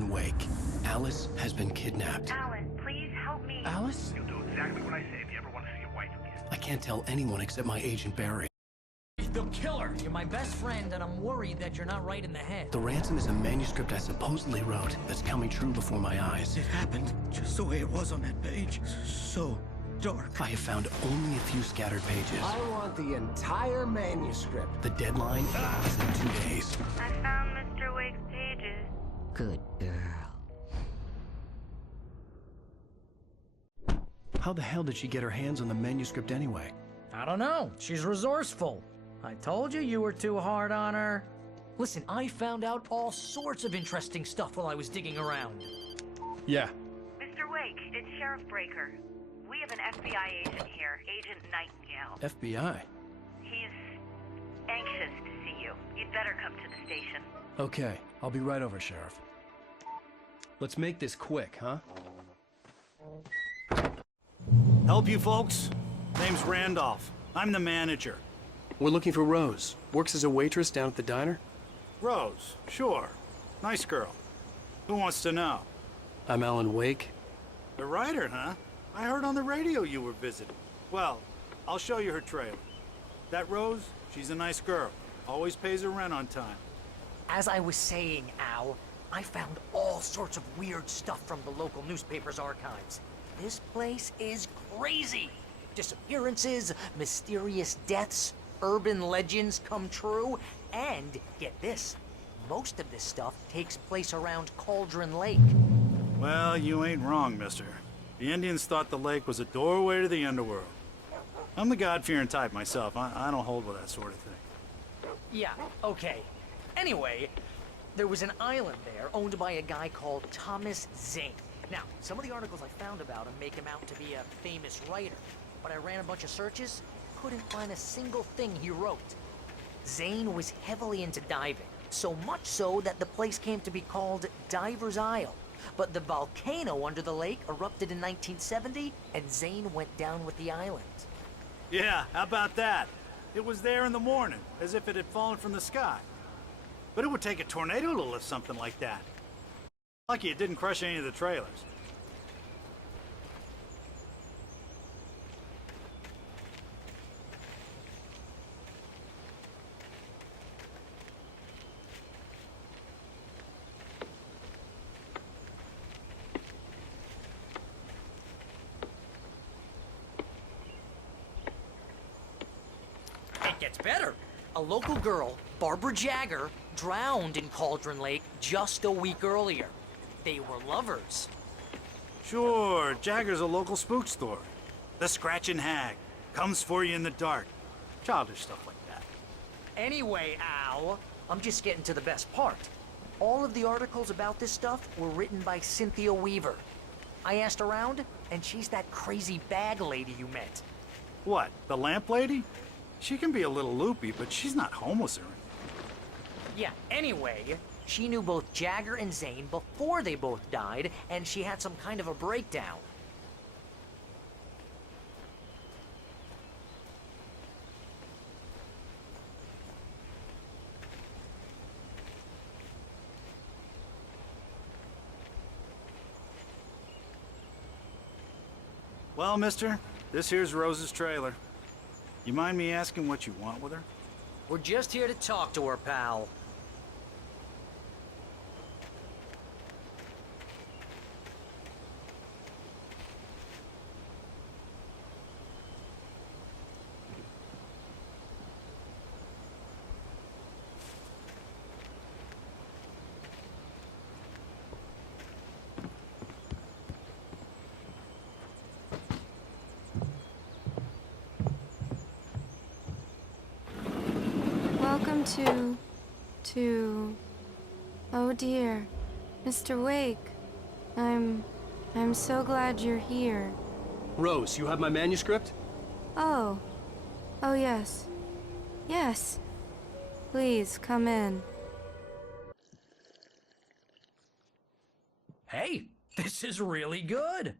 Alan Wake. Alice has been kidnapped. Alan, please help me. Alice? You'll do exactly what I say if you ever want to see your wife again. I can't tell anyone except my agent Barry. They'll kill her. You're my best friend, and I'm worried that you're not right in the head. The ransom is a manuscript I supposedly wrote that's coming true before my eyes. It happened just the way it was on that page. So dark. I have found only a few scattered pages. I want the entire manuscript. The deadline is in 2 days. I found Mr. Wake's pages. Good girl. How the hell did she get her hands on the manuscript anyway? I don't know. She's resourceful. I told you were too hard on her. Listen, I found out all sorts of interesting stuff while I was digging around. Yeah. Mr. Wake, it's Sheriff Breaker. We have an FBI agent here, Agent Nightingale. FBI? He's anxious to see you. You'd better come to the station. Okay, I'll be right over, Sheriff. Let's make this quick, huh? Help you folks? Name's Randolph. I'm the manager. We're looking for Rose. Works as a waitress down at the diner. Rose, sure. Nice girl. Who wants to know? I'm Alan Wake. The writer, huh? I heard on the radio you were visiting. Well, I'll show you her trailer. That Rose, she's a nice girl. Always pays her rent on time. As I was saying, Al, I found all sorts of weird stuff from the local newspaper's archives. This place is crazy. Disappearances, mysterious deaths, urban legends come true, and get this, most of this stuff takes place around Cauldron Lake. Well, you ain't wrong, mister. The Indians thought the lake was a doorway to the underworld. I'm the God-fearing type myself. I don't hold with that sort of thing. Yeah, okay. Anyway, there was an island there owned by a guy called Thomas Zane. Now, some of the articles I found about him make him out to be a famous writer, but I ran a bunch of searches, couldn't find a single thing he wrote. Zane was heavily into diving, so much so that the place came to be called Diver's Isle. But the volcano under the lake erupted in 1970, and Zane went down with the island. Yeah, how about that? It was there in the morning, as if it had fallen from the sky. But it would take a tornado to lift something like that. Lucky it didn't crush any of the trailers. It gets better. A local girl, Barbara Jagger, drowned in Cauldron Lake just a week earlier. They were lovers. Sure, Jagger's a local spook story. The Scratching Hag comes for you in the dark. Childish stuff like that. Anyway, Al, I'm just getting to the best part. All of the articles about this stuff were written by Cynthia Weaver. I asked around, and she's that crazy bag lady you met. What, the lamp lady? She can be a little loopy, but she's not homeless or anything. Yeah, anyway, she knew both Jagger and Zane before they both died, and she had some kind of a breakdown. Well, mister, this here's Rose's trailer. You mind me asking what you want with her? We're just here to talk to her, pal. Welcome to... Oh dear, Mr. Wake. I'm so glad you're here. Rose, you have my manuscript? Oh. Oh yes. Yes. Please, come in. Hey, this is really good.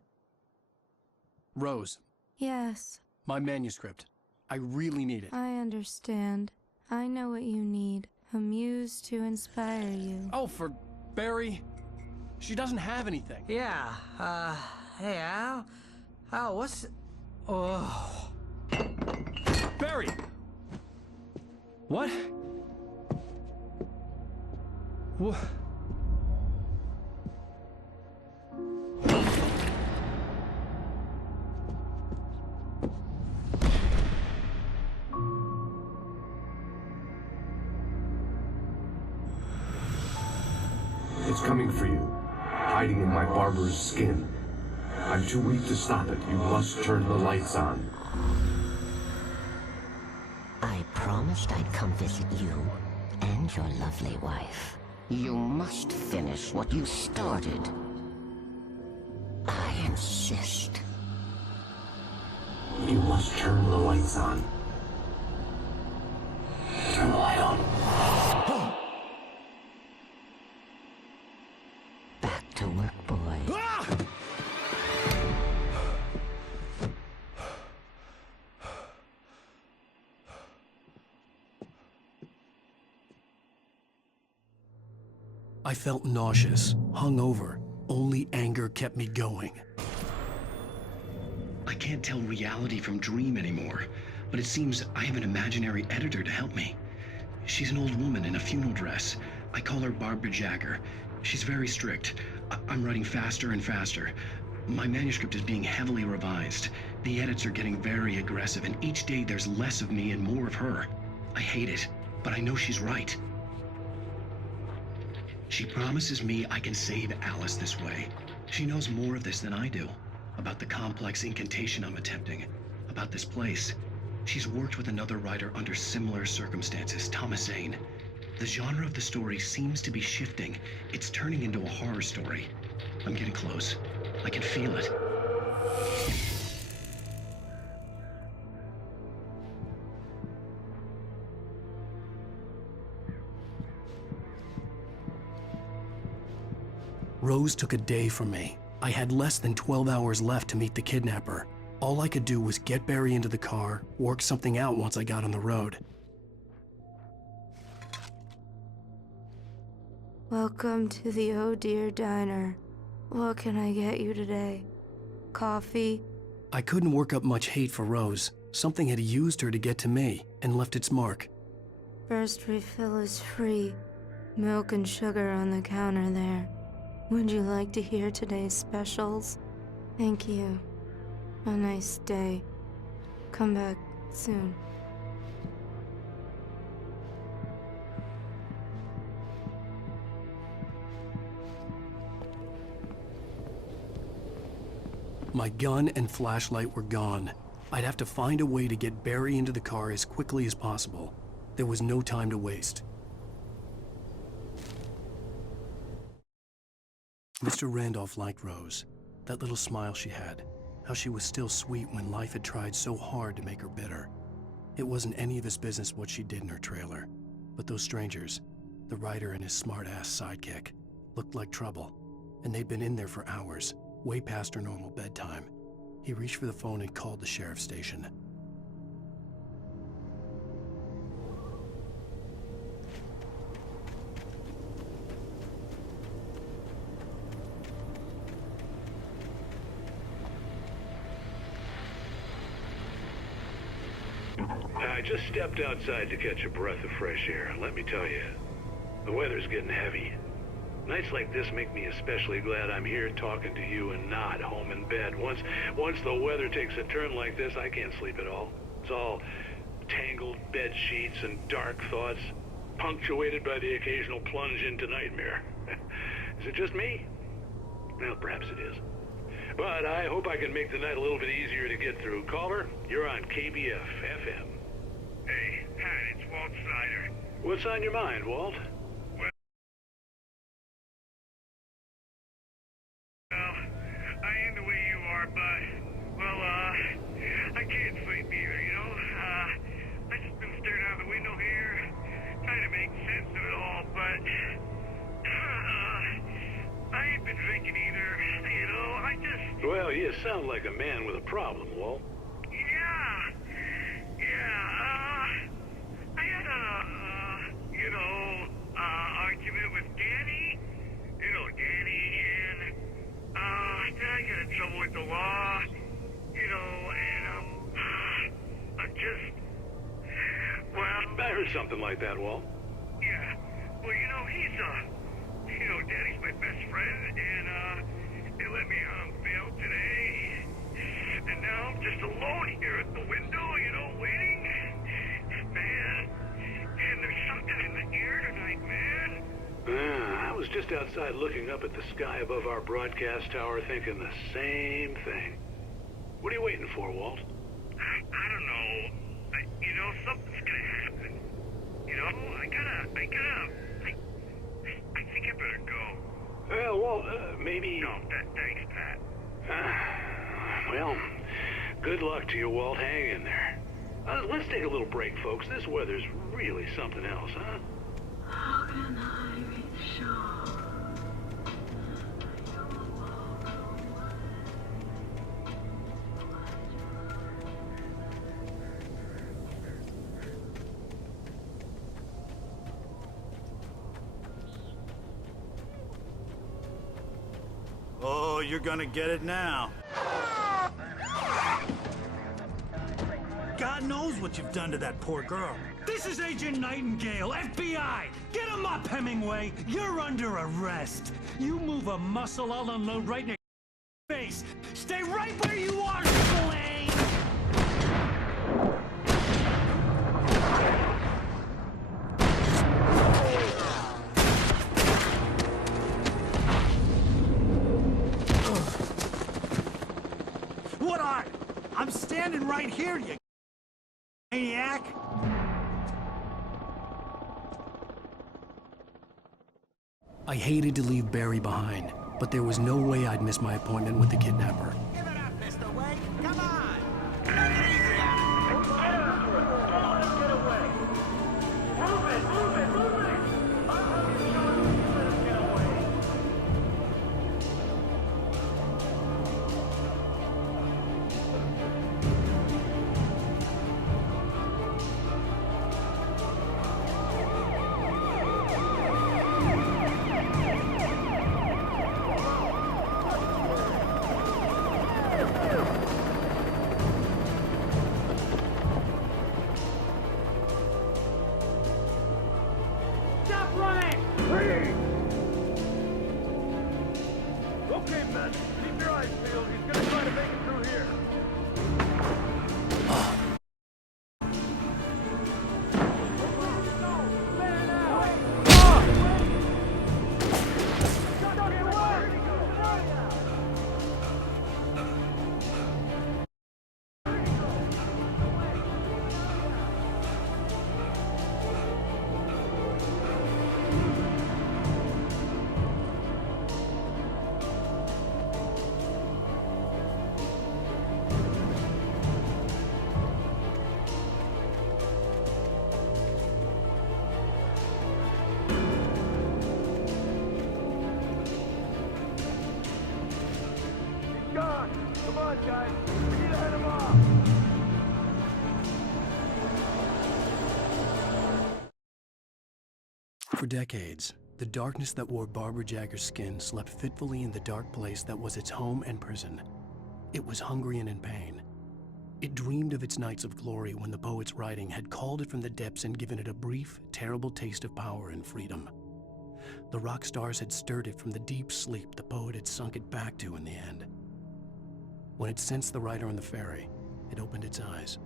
Rose, Yes, my manuscript. I really need it. I understand. I know what you need. A muse to inspire you. Oh, for Barry. She doesn't have anything. Yeah, hey, Al? Al, what's... Oh... Barry! What? What? It's coming for you, hiding in my barber's skin. I'm too weak to stop it. You must turn the lights on. I promised I'd come visit you and your lovely wife. You must finish what you started. I insist. You must turn the lights on. Turn the light on. Back to work, boy. I felt nauseous, hungover. Only anger kept me going. I can't tell reality from dream anymore, but it seems I have an imaginary editor to help me. She's an old woman in a funeral dress. I call her Barbara Jagger. She's very strict. I'm writing faster and faster. My manuscript is being heavily revised. The edits are getting very aggressive, and each day there's less of me and more of her. I hate it, but I know she's right. She promises me I can save Alice this way. She knows more of this than I do. About the complex incantation I'm attempting. About this place. She's worked with another writer under similar circumstances, Thomas Zane. The genre of the story seems to be shifting. It's turning into a horror story. I'm getting close. I can feel it. Rose took a day from me. I had less than 12 hours left to meet the kidnapper. All I could do was get Barry into the car, work something out once I got on the road. Welcome to the Oh Dear Diner. What can I get you today? Coffee? I couldn't work up much hate for Rose. Something had used her to get to me and left its mark. First refill is free. Milk and sugar on the counter there. Would you like to hear today's specials? Thank you. A nice day. Come back soon. My gun and flashlight were gone. I'd have to find a way to get Barry into the car as quickly as possible. There was no time to waste. Mr. Randolph liked Rose. That little smile she had. How she was still sweet when life had tried so hard to make her bitter. It wasn't any of his business what she did in her trailer. But those strangers, the writer and his smart-ass sidekick, looked like trouble. And they'd been in there for hours, way past her normal bedtime. He reached for the phone and called the sheriff's station. I just stepped outside to catch a breath of fresh air. Let me tell you, the weather's getting heavy. Nights like this make me especially glad I'm here talking to you and not home in bed. Once the weather takes a turn like this, I can't sleep at all. It's all tangled bed sheets and dark thoughts, punctuated by the occasional plunge into nightmare. Is it just me? Well, perhaps it is. But I hope I can make the night a little bit easier to get through. Caller, you're on KBF-FM. Hey, Pat, it's Walt Snyder. What's on your mind, Walt? Well, I am the way you are, but, well, I can't sleep either, you know? I just been staring out the window here, trying to make sense of it all, but, I ain't been drinking either, you know, I just... Well, you sound like a man with a problem, Walt. I had a, argument with Danny. You know Danny, you know, and, I'm just, well... I heard something like that, Walt. Yeah, well, you know, Daddy's my best friend, and, they let me bail today, and now I'm just alone here at the window, you know, waiting. Man, and there's something in the air tonight, man. I was just outside looking up at the sky above our broadcast tower thinking the same thing. What are you waiting for, Walt? I don't know. You know, something's gonna happen. You know, I think I better go. Well, Walt, maybe... No, thanks, Pat. Well, good luck to you, Walt. Hang in there. Let's take a little break, folks. This weather's really something else, huh? How can I be sure? Oh, you're gonna get it now. God knows what you've done to that poor girl. This is Agent Nightingale, FBI! Get him up, Hemingway! You're under arrest! You move a muscle, I'll unload right in your face! Stay right where you are, Blaine! What are? I'm standing right here, you maniac! I hated to leave Barry behind, but there was no way I'd miss my appointment with the kidnapper. Give it up, Mr. Wake! Come on! Take it easy on him! Get after it! Come on, get away! Move it! Move it! Move it! I'm going to show you to let him get away! Stop running! Freeze! Okay, men, keep your eyes peeled. He's gonna try to make it through here. Come on, guys. We need to head him off. For decades, the darkness that wore Barbara Jagger's skin slept fitfully in the dark place that was its home and prison. It was hungry and in pain. It dreamed of its nights of glory when the poet's writing had called it from the depths and given it a brief, terrible taste of power and freedom. The rock stars had stirred it from the deep sleep the poet had sunk it back to in the end. When it sensed the rider on the ferry, it opened its eyes.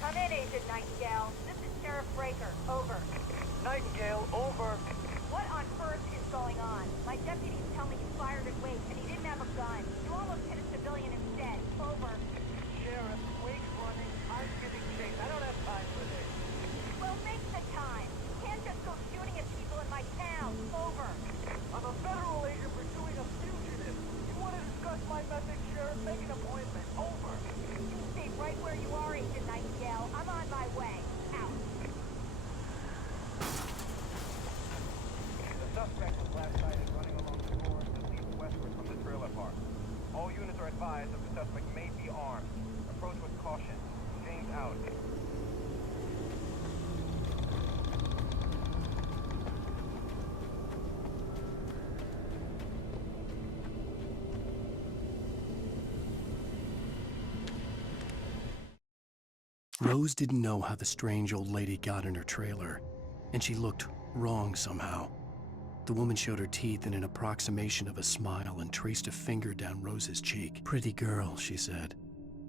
Come in, Agent Nightingale. This you are, Agent Nightingale. I'm on my way. Out. The suspect was last sighted running along the corridor that leads westward from the trailer park. All units are advised that the suspect may be armed. Approach with caution. James out. Rose didn't know how the strange old lady got in her trailer, and she looked wrong somehow. The woman showed her teeth in an approximation of a smile and traced a finger down Rose's cheek. "Pretty girl," she said.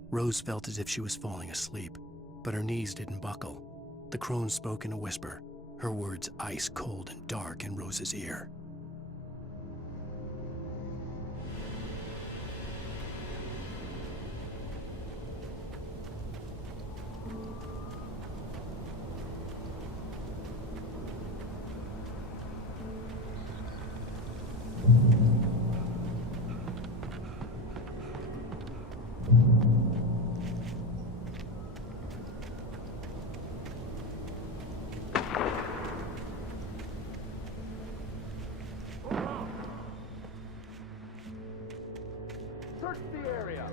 Rose felt as if she was falling asleep, but her knees didn't buckle. The crone spoke in a whisper, her words ice cold and dark in Rose's ear. Search the area.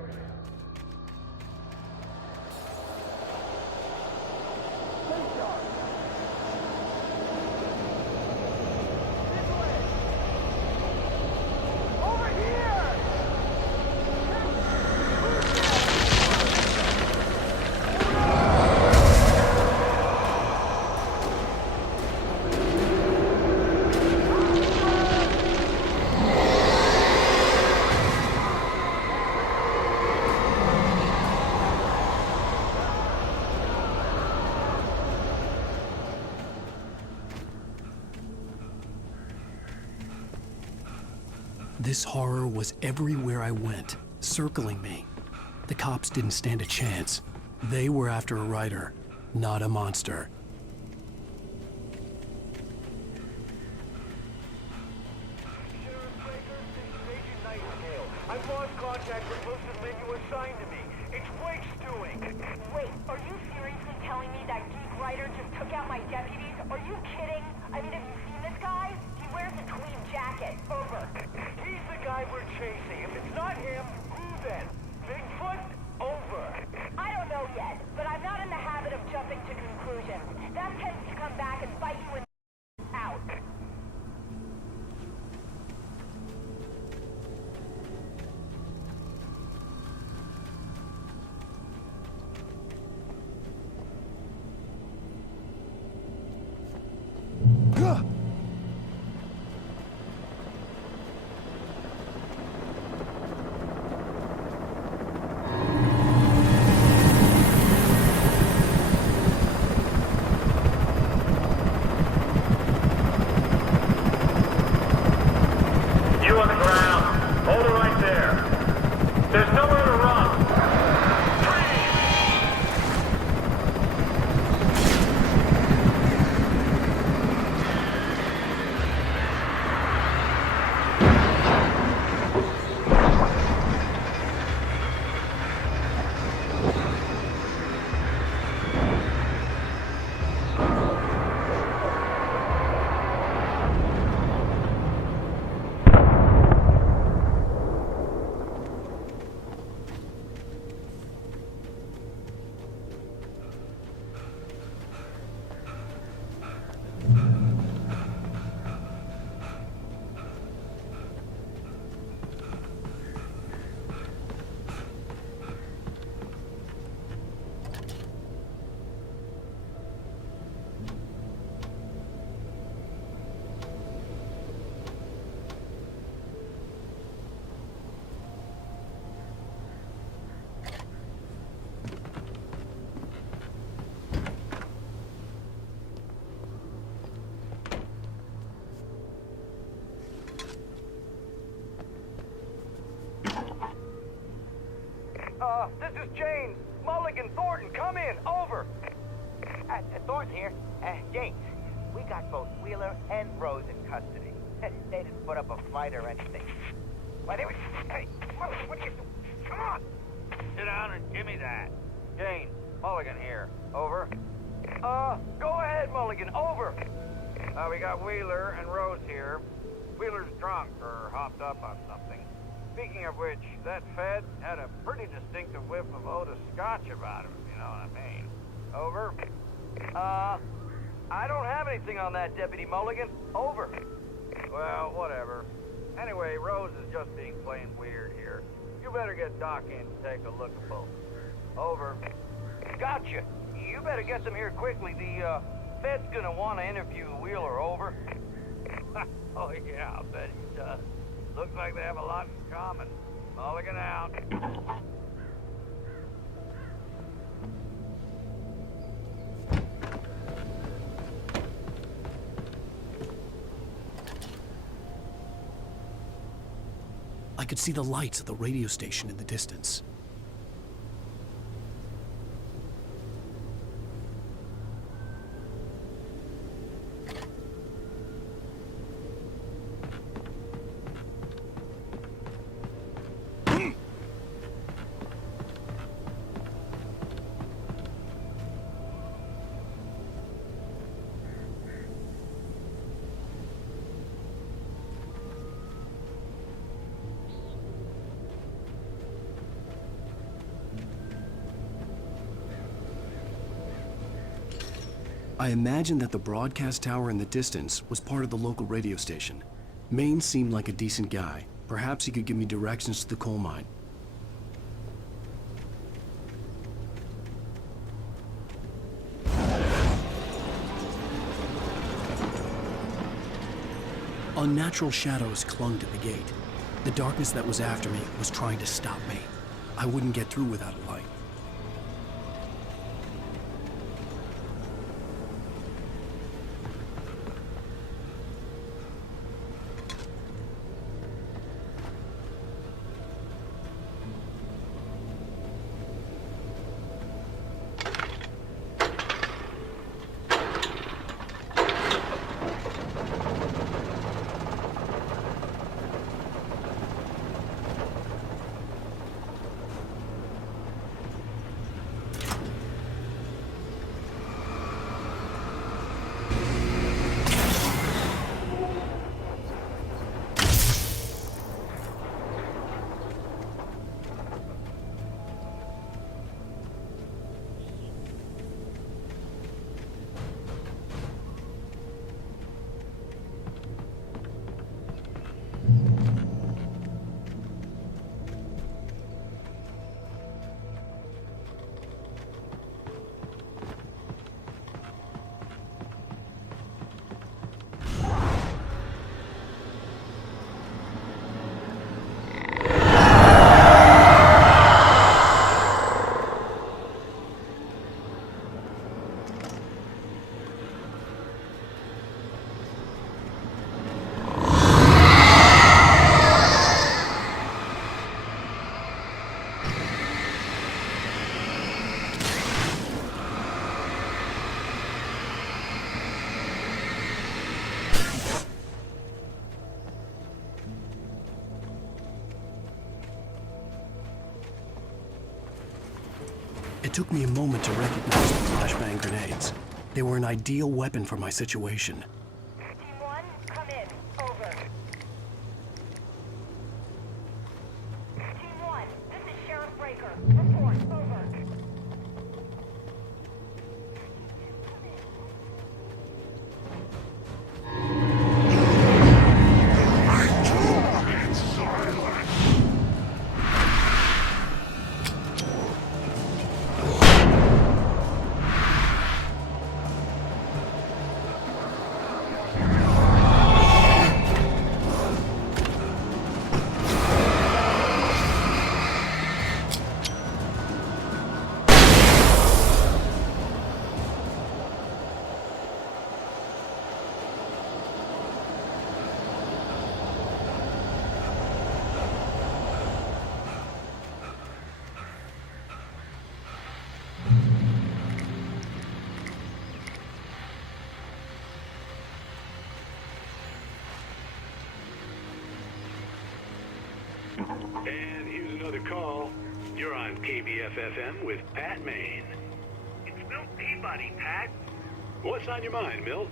Stay sharp. This way. Over here. This horror was everywhere I went, circling me. The cops didn't stand a chance. They were after a writer, not a monster. Sheriff Breaker, this is Agent Nightingale. I've lost contact with most of the men you assigned to me. It's Wake's doing. Wait, are you seriously telling me that geek writer just took out my deputies? Are you kidding? I mean, have you seen this guy? He wears a tweed jacket. Over. He's the guy we're chasing. If it's not him, who then? Bigfoot? Over. I don't know yet, but I'm not in the habit of jumping to conclusions. That tends to come back and bite you in the out. You on the ground. Hold it right there. There's nowhere to run. This is James. Mulligan, Thornton, come in. Over. Thornton here. James, we got both Wheeler and Rose in custody. They didn't put up a fight or anything. Why, they were... Hey, what are you doing? Come on! Sit down and give me that. James, Mulligan here. Over. Go ahead, Mulligan. Over. We got Wheeler and Rose here. Wheeler's drunk or hopped up on something. Speaking of which, that Fed had a pretty distinctive whiff of Otis Scotch about him, if you know what I mean. Over. I don't have anything on that, Deputy Mulligan. Over. Well, whatever. Anyway, Rose is just being plain weird here. You better get Doc in to take a look at both. Over. Gotcha. You better get them here quickly. The Fed's gonna want to interview Wheeler. Over. Oh yeah, I'll bet he does. Looks like they have a lot in common. Mulligan out. I could see the lights of the radio station in the distance. I imagined that the broadcast tower in the distance was part of the local radio station. Maine seemed like a decent guy. Perhaps he could give me directions to the coal mine. Unnatural shadows clung to the gate. The darkness that was after me was trying to stop me. I wouldn't get through without a light. It took me a moment to recognize the flashbang grenades. They were an ideal weapon for my situation. Team 1, come in. Over. Team 1, this is Sheriff Breaker. Report. Over. And here's another call. You're on KBF-FM with Pat Maine. Hey, buddy, Pat. What's on your mind, Milt?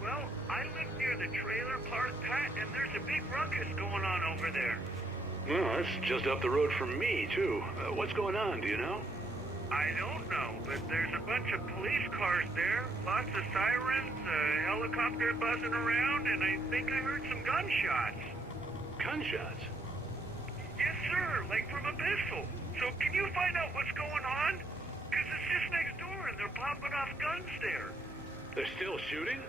Well, I live near the trailer park, Pat, and there's a big ruckus going on over there. Well, that's just up the road from me, too. What's going on, do you know? I don't know, but there's a bunch of police cars there, lots of sirens, a helicopter buzzing around, and I think I heard some gunshots. Gunshots? Yes, sir, like from a pistol. So can you find out what's going on? Because it's just next door and they're popping off guns there. They're still shooting?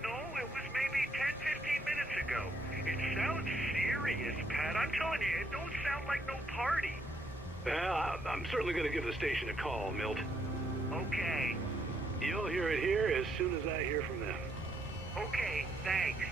No, it was maybe 10-15 minutes ago. It sounds serious, Pat. I'm telling you, it don't sound like no party. I'm certainly going to give the station a call, Milt. Okay. You'll hear it here as soon as I hear from them. Okay, thanks.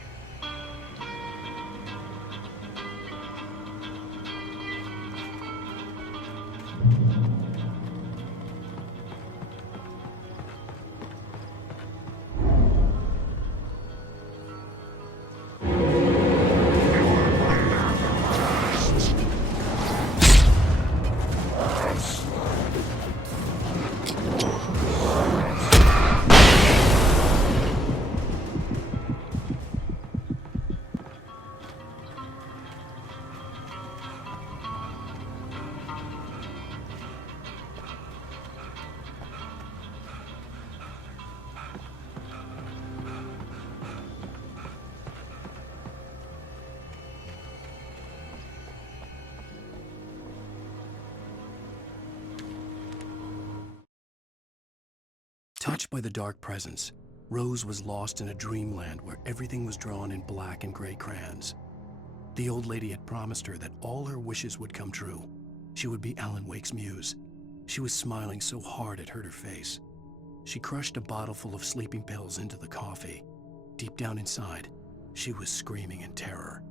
Touched by the dark presence, Rose was lost in a dreamland where everything was drawn in black and gray crayons. The old lady had promised her that all her wishes would come true. She would be Alan Wake's muse. She was smiling so hard it hurt her face. She crushed a bottle full of sleeping pills into the coffee. Deep down inside, she was screaming in terror.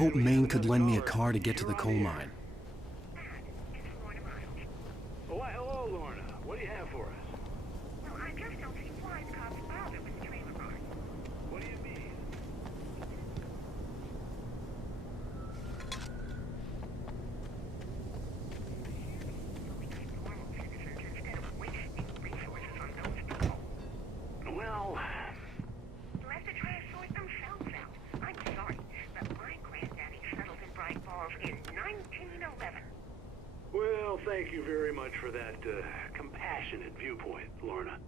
hoped Maine could lend me a car to get to the coal mine. Oh, why, hello, Lorna. What do you have for us? Well, I just don't see why the cops bother with the trailer park. What do you mean? Well, They'll have to try to sort themselves out. I'm sorry, but my granddaddy settled in Bright Falls in 1911. well, thank you very much for that compassionate viewpoint, Lorna.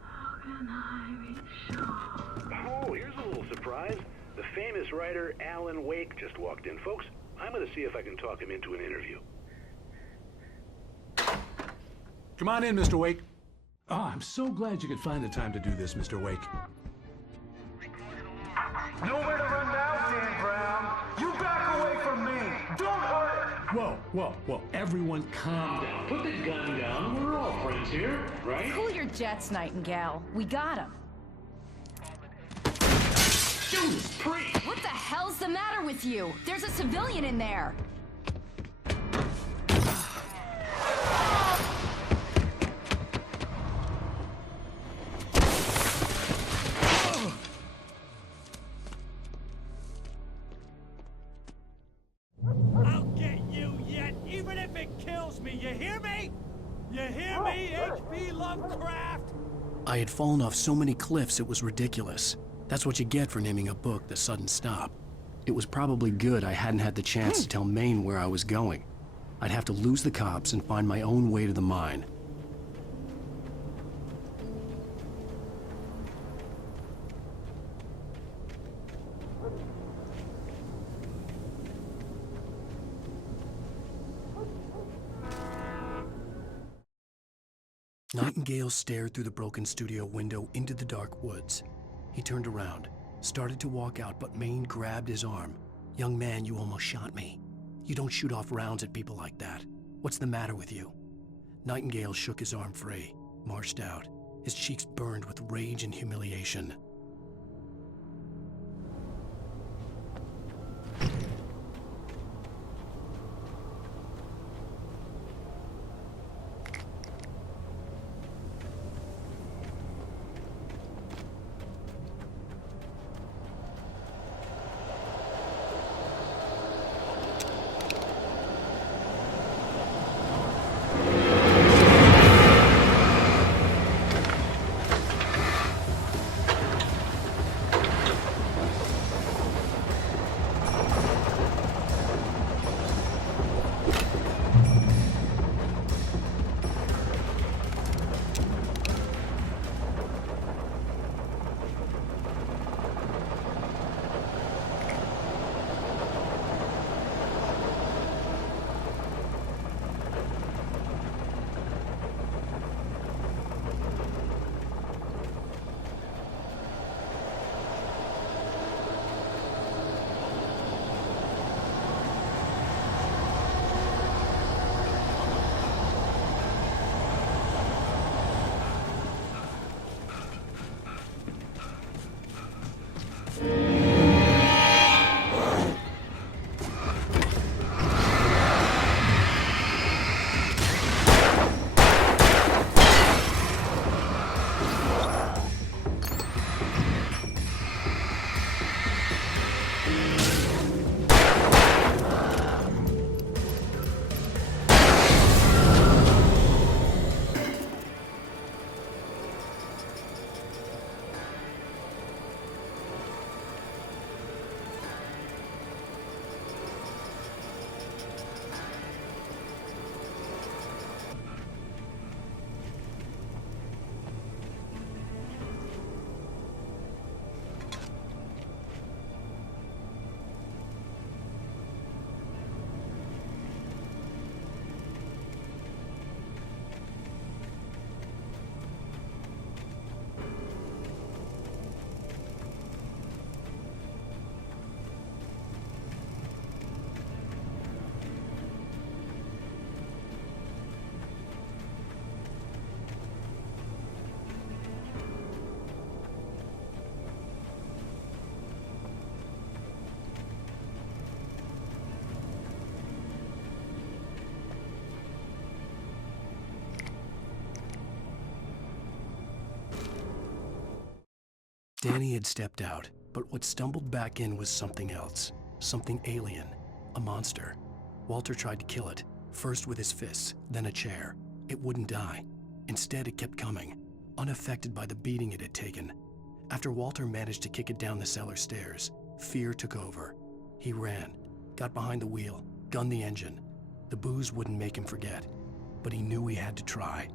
How can I be sure? Oh, here's a little surprise. The famous writer Alan Wake just walked in, folks. I'm going to see if I can talk him into an interview. Come on in, Mr. Wake. Oh, I'm so glad you could find the time to do this, Mr. Wake. Nowhere to run now, Dan Brown. You back away from me. Don't hurt it. Whoa, whoa, whoa. Everyone calm down. Put the gun down. We're all friends here, right? Cool your jets, Nightingale. We got him. Judas Priest! What the hell's the matter with you? There's a civilian in there. I'll get you yet, even if it kills me. You hear me? You hear me, H.P. Lovecraft? I had fallen off so many cliffs it was ridiculous. That's what you get for naming a book The Sudden Stop. It was probably good I hadn't had the chance to tell Maine where I was going. I'd have to lose the cops and find my own way to the mine. Nightingale stared through the broken studio window into the dark woods. He turned around, started to walk out, but Maine grabbed his arm. "Young man, you almost shot me. You don't shoot off rounds at people like that. What's the matter with you?" Nightingale shook his arm free, marched out. His cheeks burned with rage and humiliation. Danny had stepped out, but what stumbled back in was something else. Something alien. A monster. Walter tried to kill it, first with his fists, then a chair. It wouldn't die. Instead, it kept coming, unaffected by the beating it had taken. After Walter managed to kick it down the cellar stairs, fear took over. He ran, got behind the wheel, gunned the engine. The booze wouldn't make him forget, but he knew he had to try.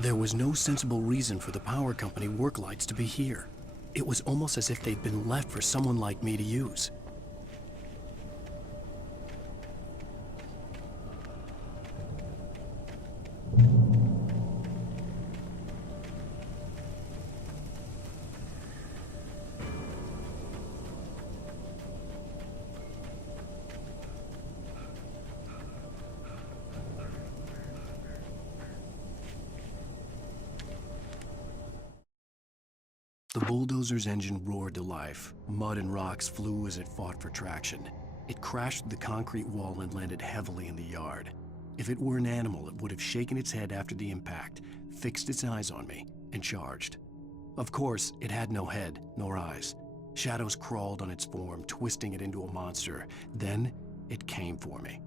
There was no sensible reason for the power company work lights to be here. It was almost as if they'd been left for someone like me to use. The bulldozer's engine roared to life. Mud and rocks flew as it fought for traction. It crashed through the concrete wall and landed heavily in the yard. If it were an animal, it would have shaken its head after the impact, fixed its eyes on me, and charged. Of course, it had no head, nor eyes. Shadows crawled on its form, twisting it into a monster. Then, it came for me.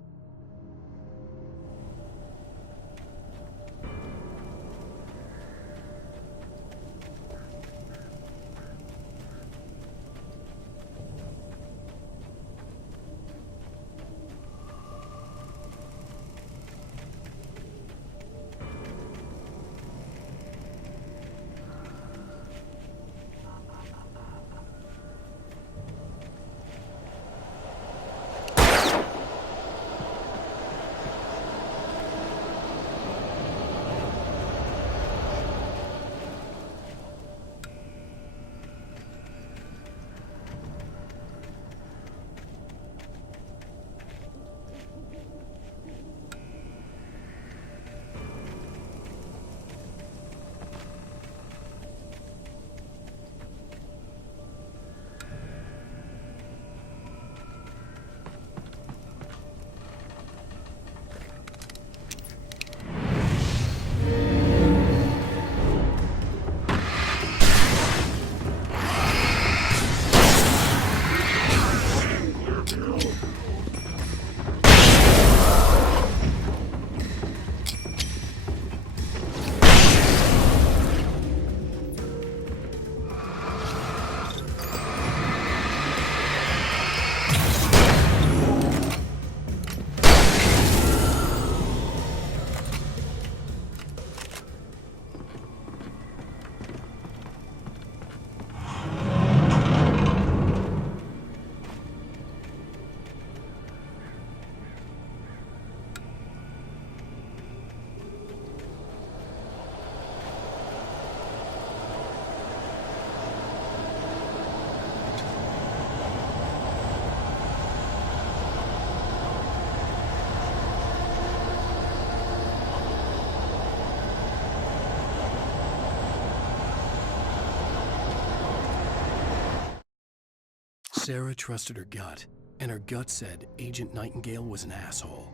Sarah trusted her gut, and her gut said Agent Nightingale was an asshole.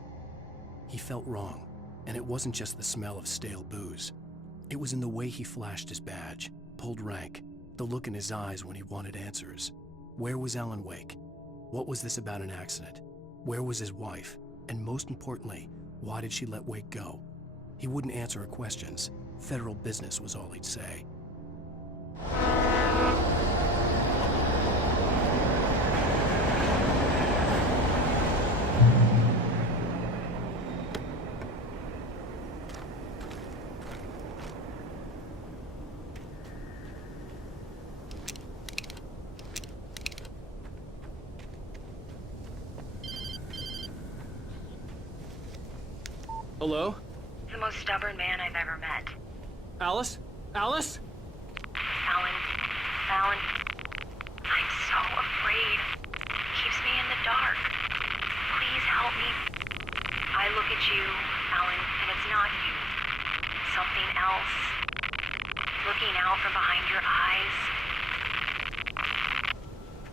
He felt wrong, and it wasn't just the smell of stale booze. It was in the way he flashed his badge, pulled rank, the look in his eyes when he wanted answers. Where was Alan Wake? What was this about an accident? Where was his wife? And most importantly, why did she let Wake go? He wouldn't answer her questions. Federal business was all he'd say. Hello? The most stubborn man I've ever met. Alice? Alice? Alan, I'm so afraid. Keeps me in the dark. Please help me. I look at you, Alan, and it's not you. It's something else. Looking out from behind your eyes.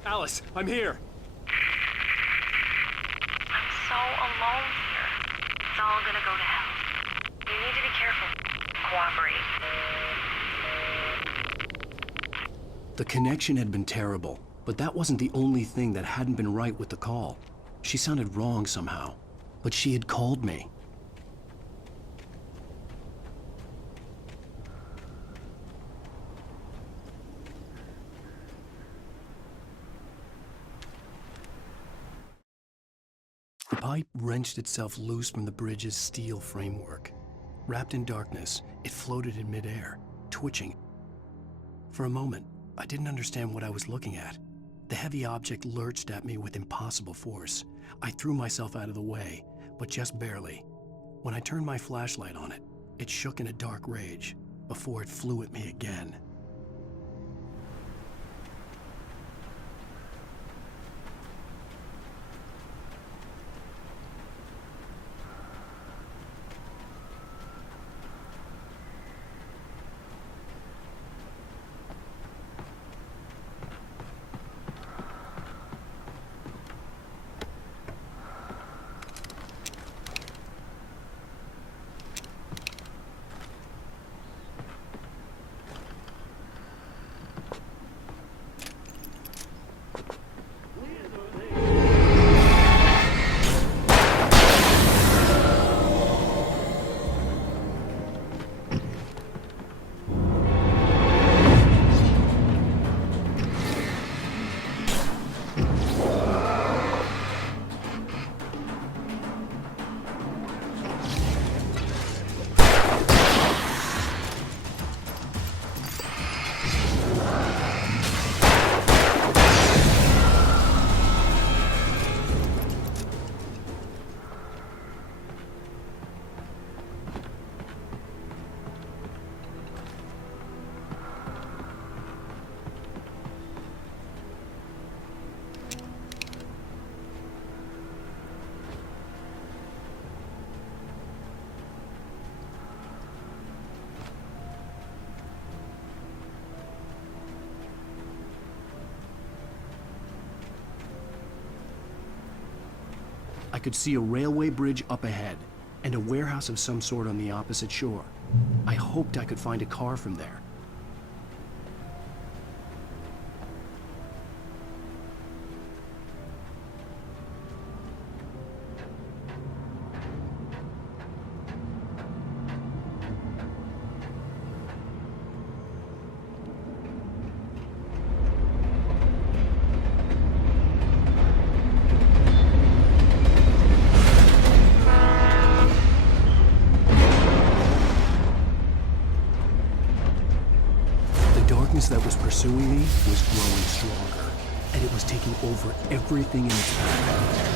Alice, I'm here. I'm so alone here. It's all gonna go to hell. You need to be careful. Cooperate. The connection had been terrible, but that wasn't the only thing that hadn't been right with the call. She sounded wrong somehow, but she had called me. The pipe wrenched itself loose from the bridge's steel framework. Wrapped in darkness, it floated in midair, twitching. For a moment, I didn't understand what I was looking at. The heavy object lurched at me with impossible force. I threw myself out of the way, but just barely. When I turned my flashlight on it, it shook in a dark rage before it flew at me again. I could see a railway bridge up ahead, and a warehouse of some sort on the opposite shore. I hoped I could find a car from there. That was pursuing me was growing stronger, and it was taking over everything in its path.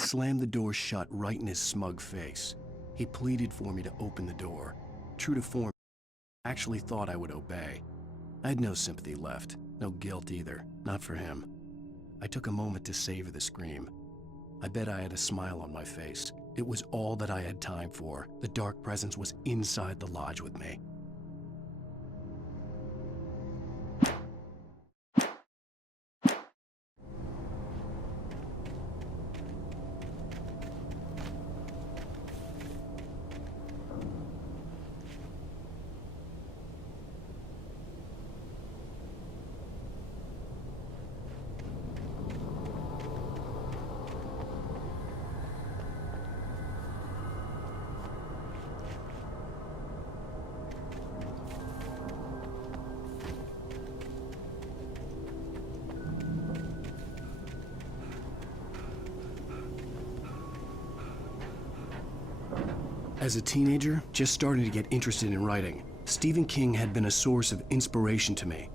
slammed the door shut right in his smug face. He pleaded for me to open the door. True to form, I actually thought I would obey. I had no sympathy left, no guilt either, not for him. I took a moment to savor the scream. I bet I had a smile on my face. It was all that I had time for. The dark presence was inside the lodge with me. As a teenager, just starting to get interested in writing, Stephen King had been a source of inspiration to me.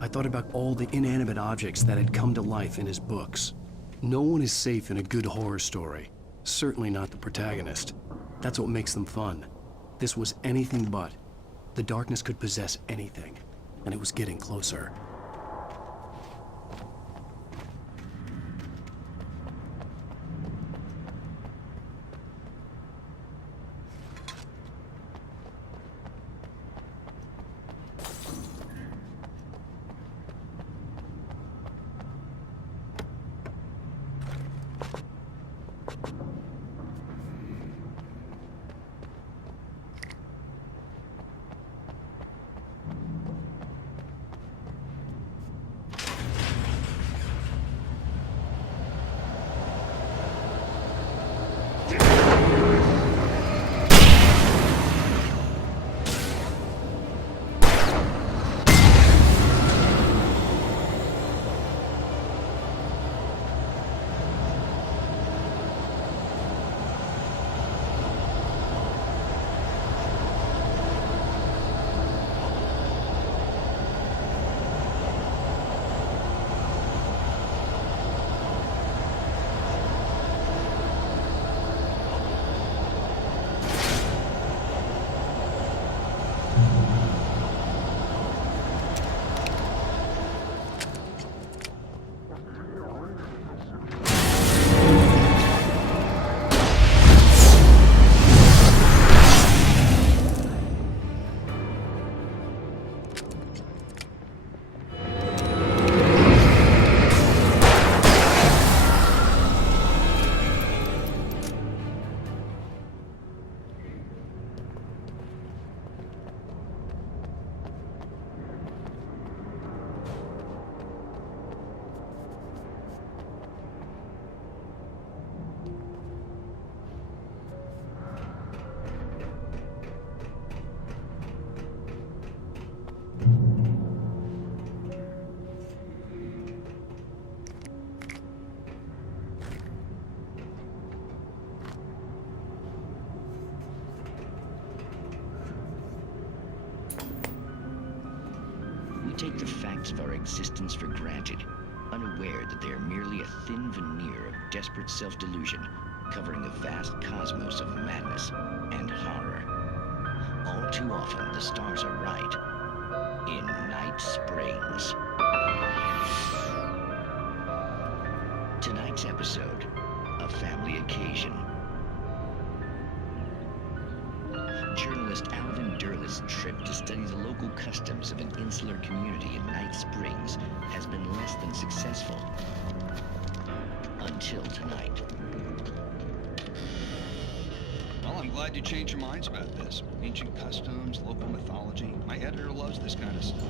I thought about all the inanimate objects that had come to life in his books. No one is safe in a good horror story, certainly not the protagonist. That's what makes them fun. This was anything but. The darkness could possess anything, and it was getting closer. Take the facts of our existence for granted, unaware that they are merely a thin veneer of desperate self-delusion, covering a vast cosmos of madness and horror. All too often, the stars are right. In Night Springs. Tonight's episode, A Family Occasion. Journalist Alvin Derleth's trip to study the local customs of an insular community in Night Springs has been less than successful. Until tonight. Well, I'm glad you changed your minds about this. Ancient customs, local mythology. My editor loves this kind of stuff.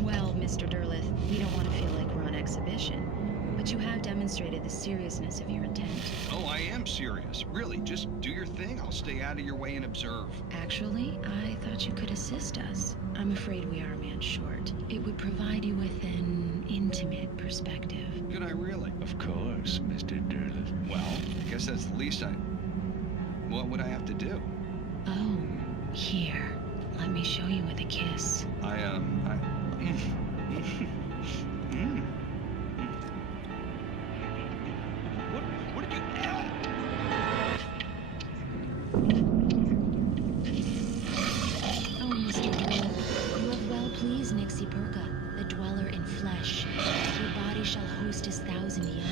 Well, Mr. Derleth, we don't want to feel like we're on exhibition. But you have demonstrated the seriousness of your intent. Oh, I am serious. Really, just do your thing. I'll stay out of your way and observe. Actually, I thought you could assist us. I'm afraid we are a man short. It would provide you with an intimate perspective. Could I really? Of course, Mr. Derleth. Well, I guess that's the least I... What would I have to do? Oh, here. Let me show you with a kiss. What did you... Purga, the dweller in flesh. Your body shall host his 1,000 young,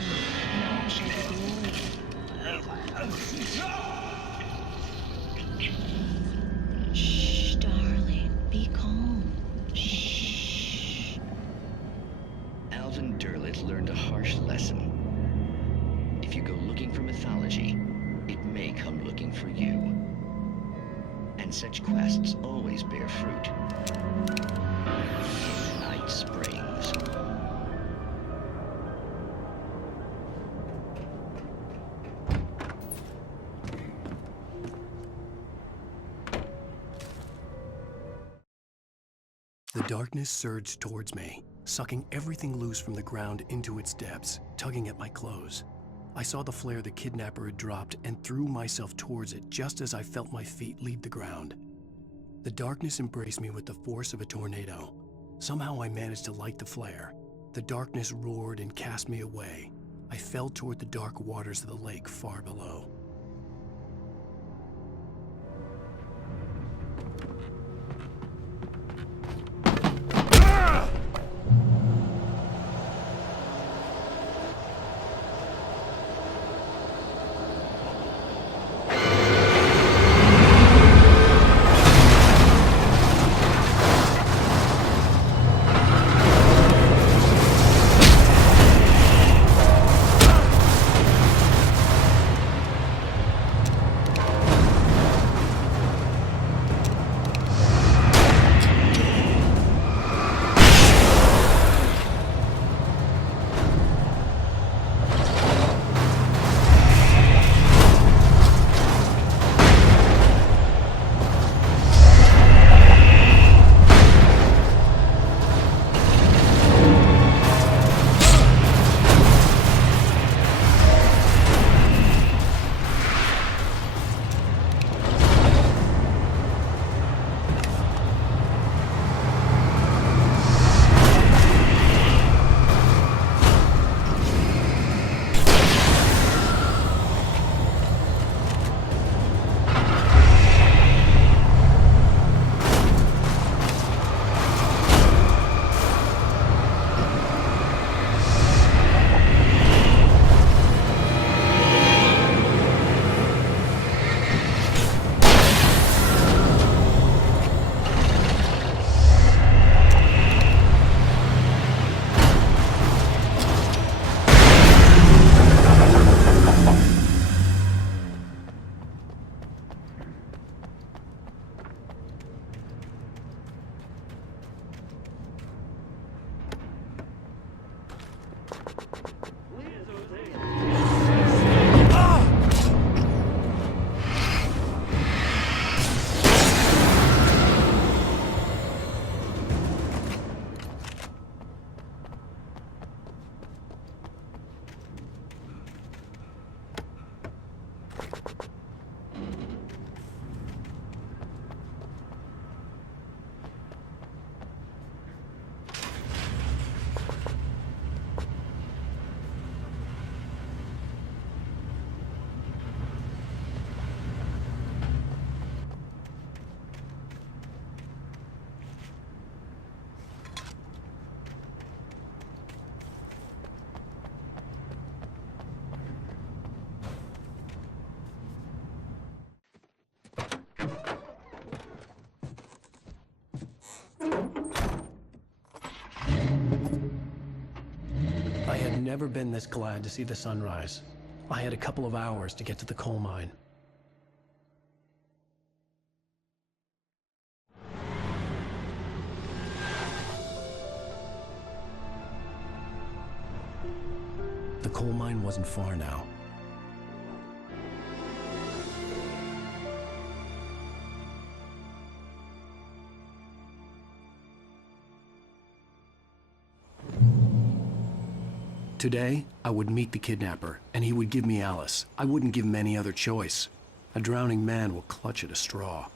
and all shall be glory. Shh, darling, be calm. Shh. Alvin Derleth learned a harsh lesson. If you go looking for mythology, it may come looking for you. And such quests always bear fruit. Night Springs. The darkness surged towards me, sucking everything loose from the ground into its depths, tugging at my clothes. I saw the flare the kidnapper had dropped and threw myself towards it just as I felt my feet leave the ground. The darkness embraced me with the force of a tornado. Somehow I managed to light the flare. The darkness roared and cast me away. I fell toward the dark waters of the lake far below. I had never been this glad to see the sunrise. I had a couple of hours to get to the coal mine. The coal mine wasn't far now. Today, I would meet the kidnapper, and he would give me Alice. I wouldn't give him any other choice. A drowning man will clutch at a straw.